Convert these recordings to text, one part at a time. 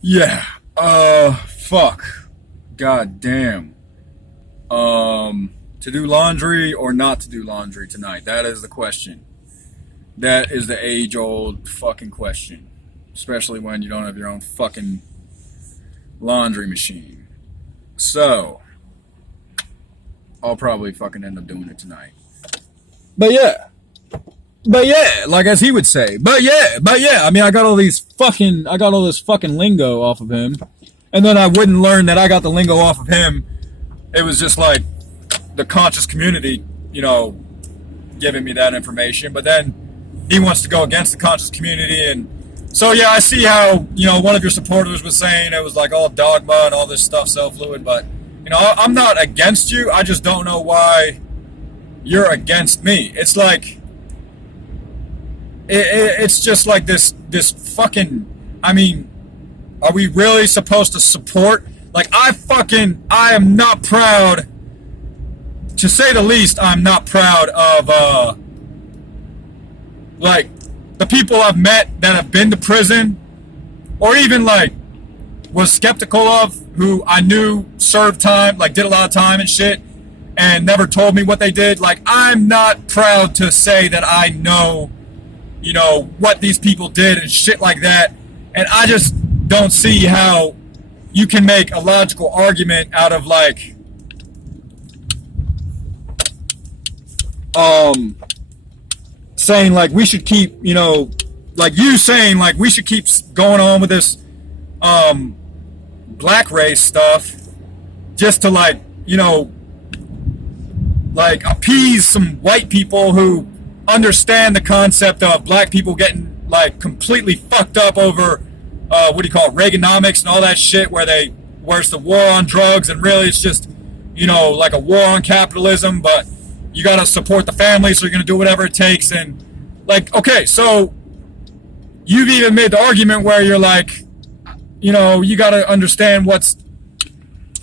Yeah. Fuck. God damn. To do laundry or not to do laundry tonight? That is the question. That is the age-old fucking question. Especially when you don't have your own fucking laundry machine. So, I'll probably fucking end up doing it tonight. But yeah. But yeah, like as he would say. But yeah. I mean, I got all this fucking lingo off of him. And then I wouldn't learn that I got the lingo off of him. It was just like the conscious community, giving me that information. But then he wants to go against the conscious community. And so, yeah, I see how, one of your supporters was saying it was like all dogma and all this stuff, cellfluid. But, I'm not against you. I just don't know why you're against me. It's like, it's just like this fucking, I mean, are we really supposed to support? Like, I am not proud, to say the least, I'm not proud of, like, the people I've met that have been to prison, or even, like, was skeptical of, who I knew served time, like, did a lot of time and shit, and never told me what they did. Like, I'm not proud to say that I know, what these people did and shit like that, and I just don't see how you can make a logical argument out of, like, saying, like, we should keep, like you saying, like, we should keep going on with this, black race stuff, just to, like, like, appease some white people who understand the concept of black people getting, like, completely fucked up over, Reaganomics and all that shit, where it's the war on drugs, and really it's just, like a war on capitalism, but you gotta support the family, so you're gonna do whatever it takes. And, like, okay, so you've even made the argument where you're like, you gotta understand what's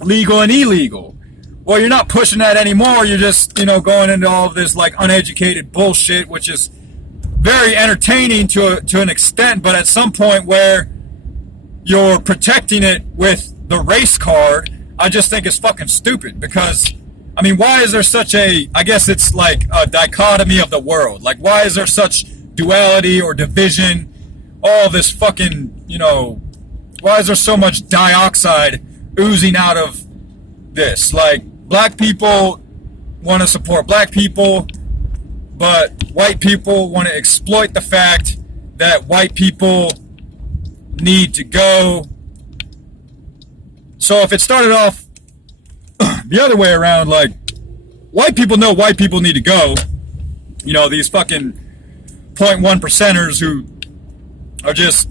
legal and illegal. Well, you're not pushing that anymore. You're just, going into all of this, like, uneducated bullshit, which is very entertaining to an extent, but at some point where you're protecting it with the race card, I just think it's fucking stupid. Because, I mean, why is there such I guess it's like a dichotomy of the world. Like, why is there such duality or division? All this fucking, why is there so much dioxide oozing out of this? Like, black people want to support black people, but white people want to exploit the fact that white people need to go. So if it started off the other way around, like, white people know white people need to go, these fucking 0.1 percenters who are just,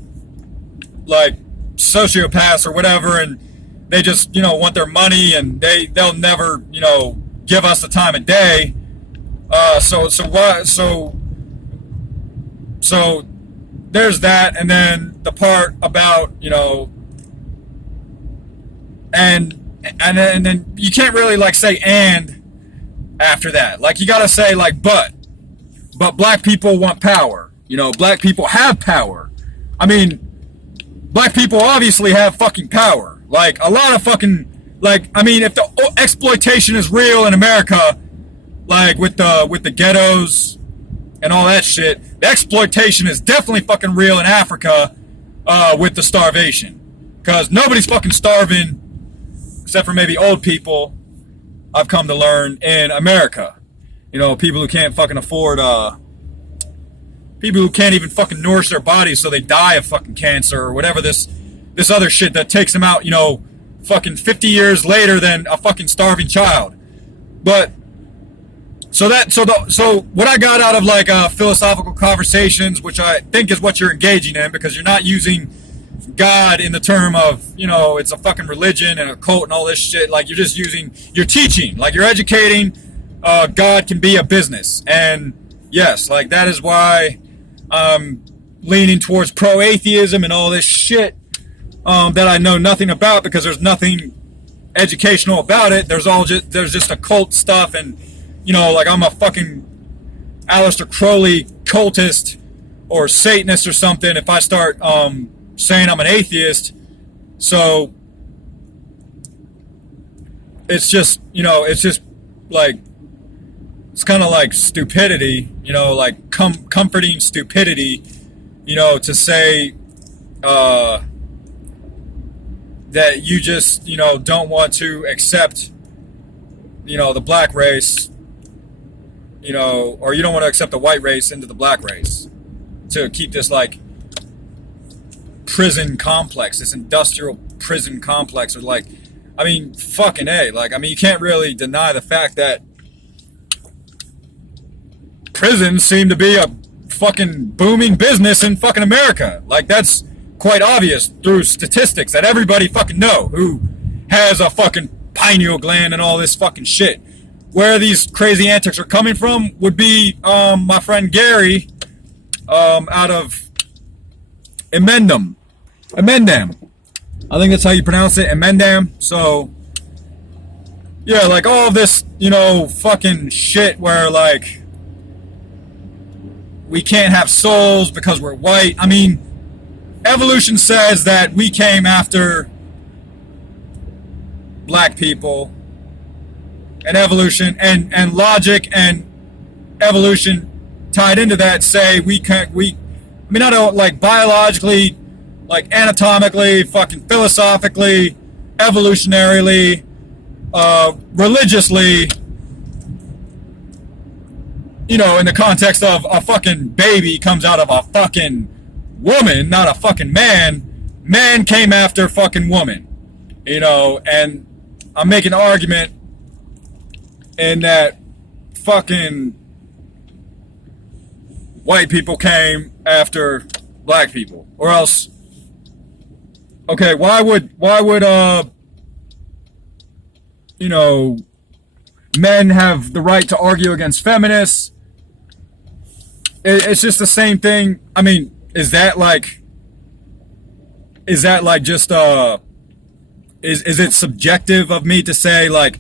like, sociopaths or whatever, and they just, want their money, and they'll never, give us the time of day. So there's that, and then the part about, and then you can't really, like, say and after that. Like, you gotta say, like, but black people want power. Black people have power. I mean, black people obviously have fucking power. Like, a lot of fucking, like, I mean, if the exploitation is real in America, like, with the ghettos and all that shit, the exploitation is definitely fucking real in Africa, with the starvation. Because nobody's fucking starving, except for maybe old people, I've come to learn, in America. People who can't fucking afford, people who can't even fucking nourish their bodies, so they die of fucking cancer or whatever this other shit that takes them out, fucking 50 years later than a fucking starving child. But so what I got out of, like, philosophical conversations, which I think is what you're engaging in, because you're not using God in the term of, it's a fucking religion and a cult and all this shit. Like, you're teaching, like, you're educating, God can be a business. And yes, like, that is why I'm leaning towards pro-atheism and all this shit, that I know nothing about, because there's nothing educational about it. There's just occult stuff, and, like, I'm a fucking Aleister Crowley cultist or Satanist or something if I start, saying I'm an atheist, So it's just, it's just like, it's kind of like stupidity, like comforting stupidity, to say that you just, don't want to accept, the black race, or you don't want to accept the white race into the black race to keep this like prison complex, this industrial prison complex, or like, I mean, fucking A, like, I mean, you can't really deny the fact that prisons seem to be a fucking booming business in fucking America. Like, that's quite obvious through statistics that everybody fucking know who has a fucking pineal gland and all this fucking shit. Where these crazy antics are coming from would be my friend Gary out of Emendam. I think that's how you pronounce it, Emendam. So, yeah, like all this, fucking shit where like we can't have souls because we're white. I mean, evolution says that we came after black people, and evolution and logic and evolution tied into that say not like biologically, like anatomically, fucking philosophically, evolutionarily, religiously, in the context of a fucking baby comes out of a fucking woman, not a fucking man. Man came after fucking woman, and I'm making an argument in that fucking white people came after black people, or else, okay, why would men have the right to argue against feminists? It's just the same thing. I mean, is that like just is it subjective of me to say like,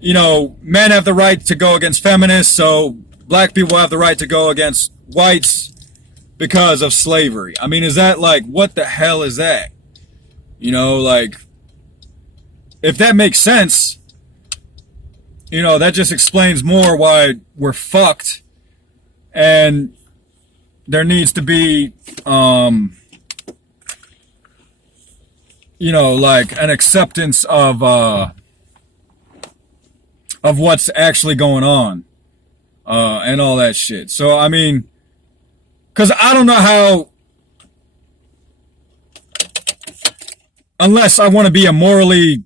men have the right to go against feminists, so black people have the right to go against whites because of slavery? I mean, is that like, what the hell is that? Like, if that makes sense, that just explains more why we're fucked, and there needs to be, like an acceptance of what's actually going on, and all that shit. So, I mean, because I don't know how, unless I want to be a morally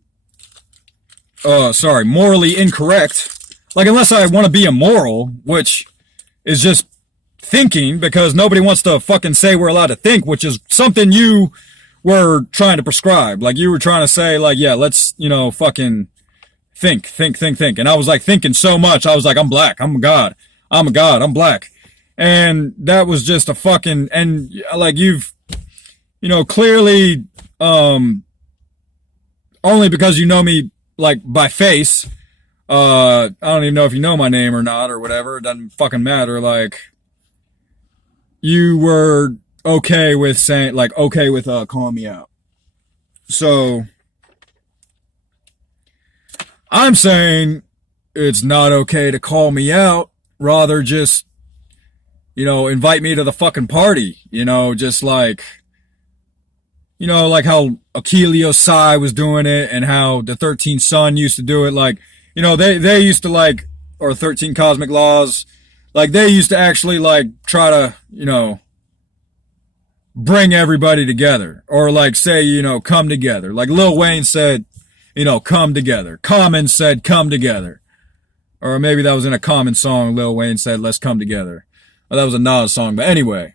incorrect, like unless I want to be immoral, which is just thinking, because nobody wants to fucking say we're allowed to think, which is something you were trying to prescribe. Like, you were trying to say, like, yeah, let's, fucking think. And I was like thinking so much, I was like, I'm black, I'm a god, I'm black. And that was just a fucking, and like, you've, clearly, only because you know me, like, by face, I don't even know if you know my name or not, or whatever, it doesn't fucking matter, like, you were okay with saying, like, okay with, calling me out. So, I'm saying it's not okay to call me out, rather just, invite me to the fucking party, just like, like how Achilles Sai was doing it, and how the 13 Son used to do it, like, they used to, like, or 13 Cosmic Laws, like, they used to actually, like, try to, bring everybody together, or like say, come together. Like Lil Wayne said, come together. Common said, come together. Or maybe that was in a Common song. Lil Wayne said, let's come together. Well, that was a Nas song. But anyway,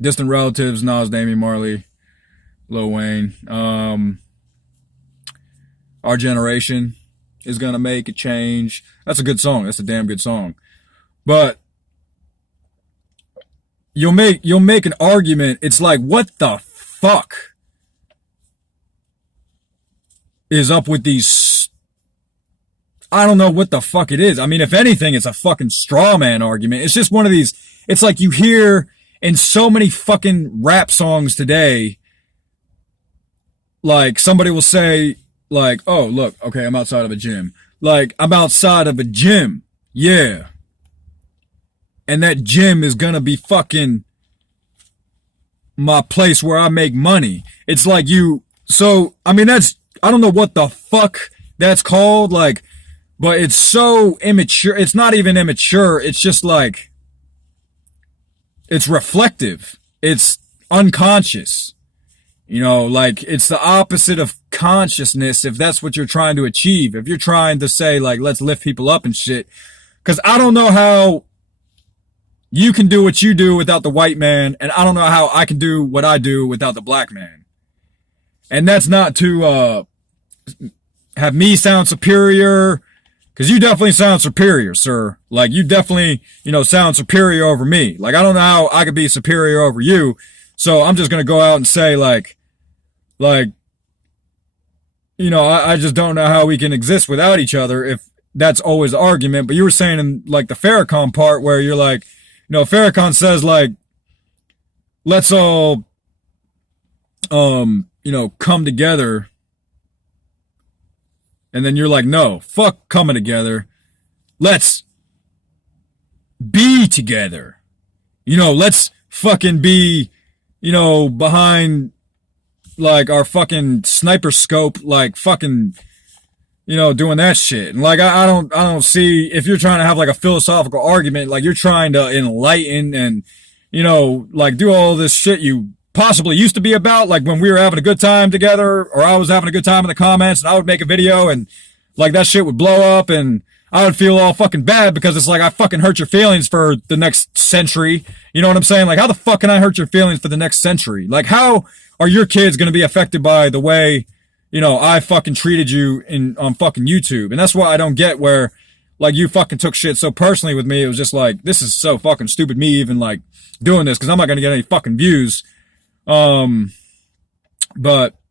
Distant Relatives, Nas, Damian Marley, Lil Wayne. Our Generation is gonna make a change. That's a good song. That's a damn good song. But you'll make an argument. It's like, what the fuck is up with these? I don't know what the fuck it is. I mean, if anything, it's a fucking straw man argument. It's just one of these. It's like you hear in so many fucking rap songs today, like somebody will say like, oh, look, okay, I'm outside of a gym. Like, I'm outside of a gym. Yeah. And that gym is gonna be fucking my place where I make money. It's like so, I mean, I don't know what the fuck that's called, like, but it's so immature. It's not even immature. It's just like, it's reflective. It's unconscious. Like, it's the opposite of consciousness if that's what you're trying to achieve. If you're trying to say, like, let's lift people up and shit. Because I don't know how you can do what you do without the white man, and I don't know how I can do what I do without the black man. And that's not to have me sound superior, because you definitely sound superior, sir. Like, you definitely, sound superior over me. Like, I don't know how I could be superior over you, so I'm just gonna go out and say, I just don't know how we can exist without each other if that's always the argument. But you were saying in, like, the Farrakhan part where you're like, Farrakhan says, like, let's all, come together. And then you're like, no, fuck coming together. Let's be together. Let's fucking be, behind, like, our fucking sniper scope, like, fucking, doing that shit. And, like, I don't see, if you're trying to have, like, a philosophical argument, like, you're trying to enlighten and, like, do all this shit you possibly used to be about, like, when we were having a good time together, or I was having a good time in the comments, and I would make a video, and, like, that shit would blow up, and I would feel all fucking bad, because it's like, I fucking hurt your feelings for the next century. You know what I'm saying? Like, how the fuck can I hurt your feelings for the next century? Like, how are your kids gonna be affected by the way, I fucking treated you on fucking YouTube? And that's why I don't get where, like, you fucking took shit so personally with me. It was just like, this is so fucking stupid, me even, like, doing this, because I'm not gonna get any fucking views. But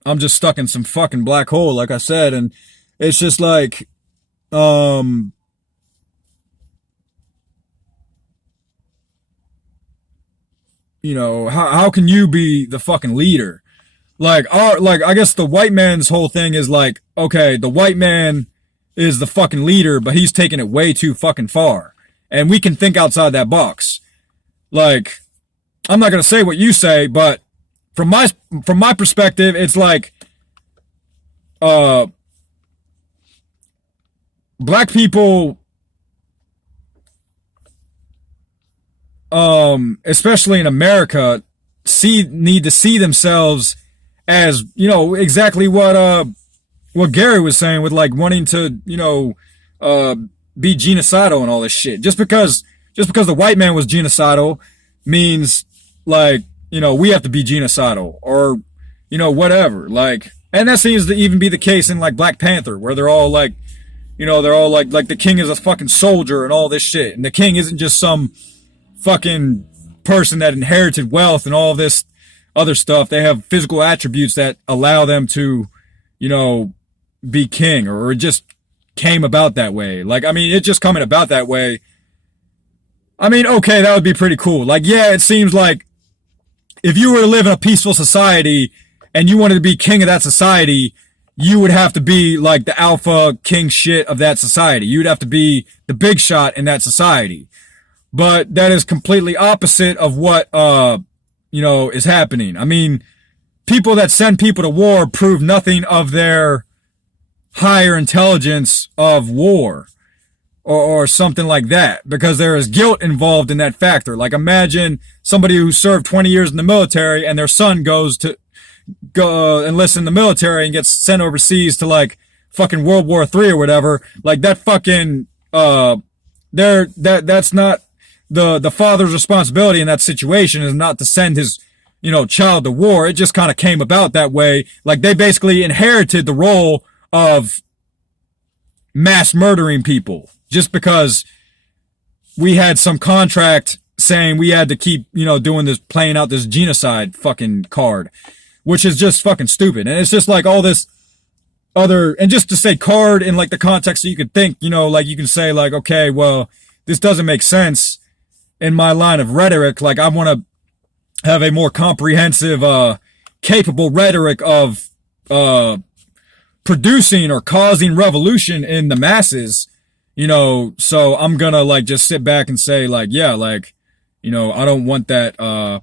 I'm just stuck in some fucking black hole, like I said, and it's just like, how can you be the fucking leader? Like, I guess the white man's whole thing is like, okay, the white man is the fucking leader, but he's taking it way too fucking far. And we can think outside that box. Like, I'm not gonna say what you say, but from my perspective, it's like, black people, especially in America, need to see themselves as, exactly what Gary was saying with, like, wanting to, be genocidal and all this shit. Just because the white man was genocidal means, like, we have to be genocidal, or, whatever. Like, and that seems to even be the case in, like, Black Panther, where they're all like, the king is a fucking soldier and all this shit. And the king isn't just some fucking person that inherited wealth and all this other stuff. They have physical attributes that allow them to, be king, or it just came about that way. Like, I mean, it just coming about that way. I mean, okay, that would be pretty cool. Like, yeah, it seems like if you were to live in a peaceful society and you wanted to be king of that society, you would have to be like the alpha king shit of that society. You'd have to be the big shot in that society. But that is completely opposite of what, is happening. I mean, people that send people to war prove nothing of their higher intelligence of war, or something like that, because there is guilt involved in that factor. Like, imagine somebody who served 20 years in the military and their son goes to enlist in the military and gets sent overseas to, like, fucking World War III or whatever. Like, that fucking, that's not the father's responsibility in that situation, is not to send his, child to war. It just kind of came about that way. Like, they basically inherited the role of mass murdering people, just because we had some contract saying we had to keep, doing this, playing out this genocide fucking card, which is just fucking stupid. And it's just like all this other, and just to say card in, like, the context that you could think, like, you can say, like, okay, well, this doesn't make sense in my line of rhetoric. Like, I want to have a more comprehensive, capable rhetoric of producing or causing revolution in the masses, so I'm gonna like just sit back and say like, yeah, like, I don't want that, I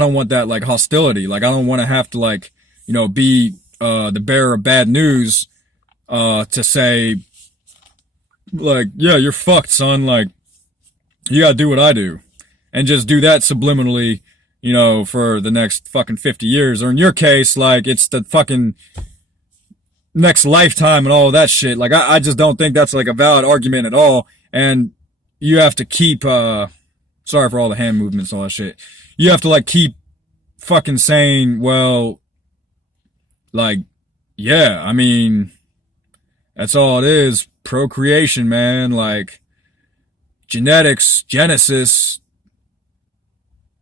don't want that like hostility. Like, I don't want to have to like, be, the bearer of bad news, to say like, yeah, you're fucked, son. Like, you gotta do what I do and just do that subliminally, for the next fucking 50 years. Or in your case, like, it's the fucking next lifetime and all of that shit. Like, I just don't think that's like a valid argument at all. And you have to keep, sorry for all the hand movements and all that shit. You have to like keep fucking saying, well, like, yeah, I mean, that's all it is. Procreation, man. Like, genetics, Genesis,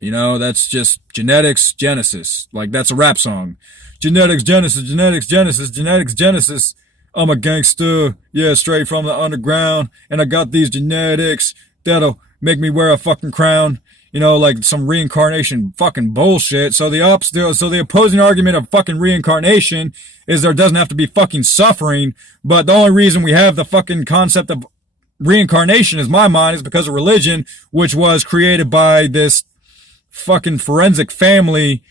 that's just genetics, Genesis. Like, that's a rap song. Genetics, Genesis, genetics, Genesis, genetics, Genesis. I'm a gangster, yeah, straight from the underground, and I got these genetics that'll make me wear a fucking crown. Like some reincarnation fucking bullshit. So the opposing argument of fucking reincarnation is there doesn't have to be fucking suffering, but the only reason we have the fucking concept of reincarnation, is my mind, is because of religion, which was created by this fucking forensic family.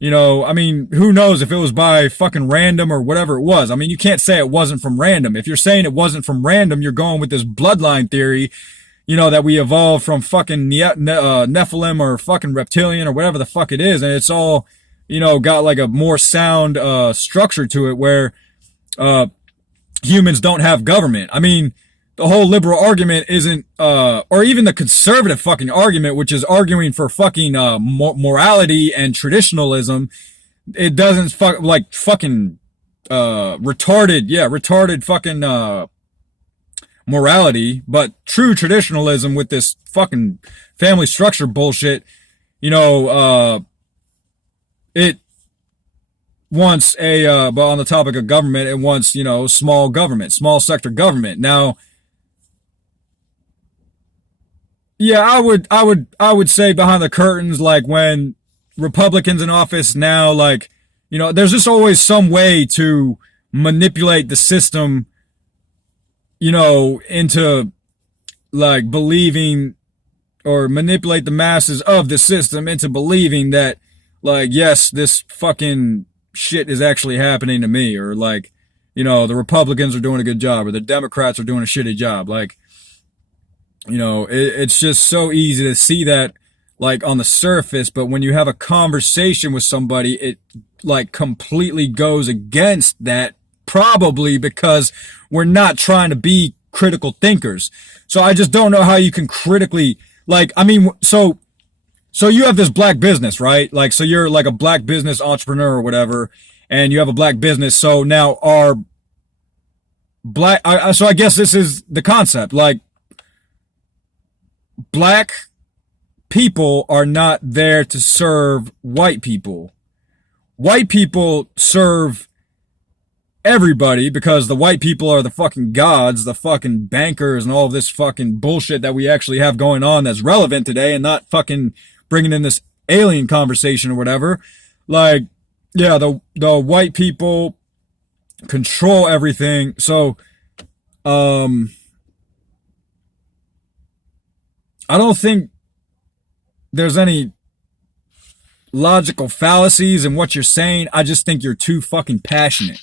I mean, who knows if it was by fucking random or whatever it was. I mean, you can't say it wasn't from random. If you're saying it wasn't from random, you're going with this bloodline theory, that we evolved from fucking Nephilim or fucking reptilian or whatever the fuck it is. And it's all, got like a more sound, structure to it where, humans don't have government. I mean, the whole liberal argument isn't, or even the conservative fucking argument, which is arguing for fucking, morality and traditionalism. It doesn't fucking, retarded fucking, morality, but true traditionalism with this fucking family structure bullshit, it wants but on the topic of government, it wants, small government, small sector government. Now, yeah, I would say behind the curtains, like when Republicans in office now, like, there's just always some way to manipulate the system, into like believing, or manipulate the masses of the system into believing that, like, yes, this fucking shit is actually happening to me, or like, the Republicans are doing a good job, or the Democrats are doing a shitty job. Like, it's just so easy to see that like on the surface, but when you have a conversation with somebody, it like completely goes against that, probably because we're not trying to be critical thinkers. So I just don't know how you can critically, like, I mean, so you have this black business, right? Like, so you're like a black business entrepreneur or whatever, and you have a black business. So now our black, so I guess this is the concept, like, black people are not there to serve white people. White people serve everybody because the white people are the fucking gods, the fucking bankers, and all of this fucking bullshit that we actually have going on that's relevant today, and not fucking bringing in this alien conversation or whatever. Like, yeah, the white people control everything. So, I don't think there's any logical fallacies in what you're saying. I just think you're too fucking passionate.